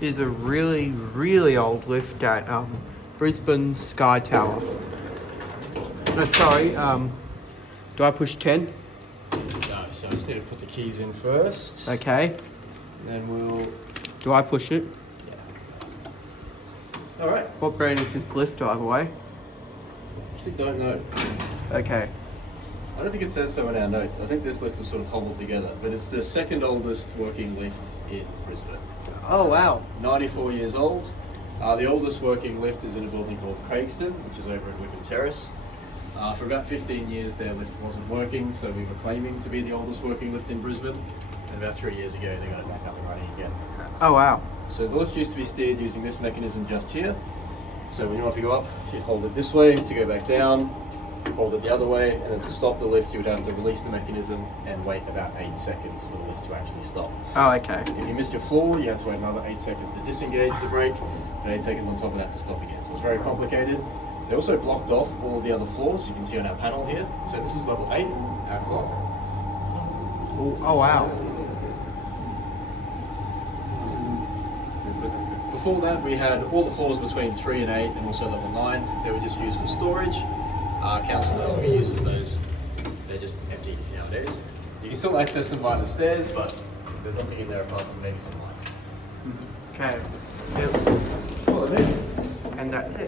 is a really, really old lift at Brisbane Sky Tower. No, sorry, do I push 10? No, so I just need to put the keys in first. Okay. And then we'll... Do I push it? Yeah. Alright. What brand is this lift, by the way? I actually don't know. Okay. I don't think it says so in our notes. I think this lift was sort of hobbled together, but it's the second oldest working lift in Brisbane. Oh, wow. 94 years old. The oldest working lift is in a building called Craigston, which is over at Wickham Terrace. For about 15 years their lift wasn't working, so we were claiming to be the oldest working lift in Brisbane. And about 3 years ago they got it back up and running again. Oh, wow. So the lift used to be steered using this mechanism just here. So when you want to go up, you'd hold it this way to go back down, hold it the other way, and then to stop the lift you would have to release the mechanism and wait about 8 seconds for the lift to actually stop. Oh, okay. If you missed your floor, you have to wait another 8 seconds to disengage the brake, and 8 seconds on top of that to stop again. So it's very complicated. They also blocked off all of the other floors, you can see on our panel here. So this is level 8, our clock. Oh, wow. But before that, we had all the floors between 3 and 8, and also level 9. They were just used for storage. Council no longer uses those. They're just empty nowadays. You can still access them via the stairs, but there's nothing in there apart from maybe some lights. Okay. Well, And that's it.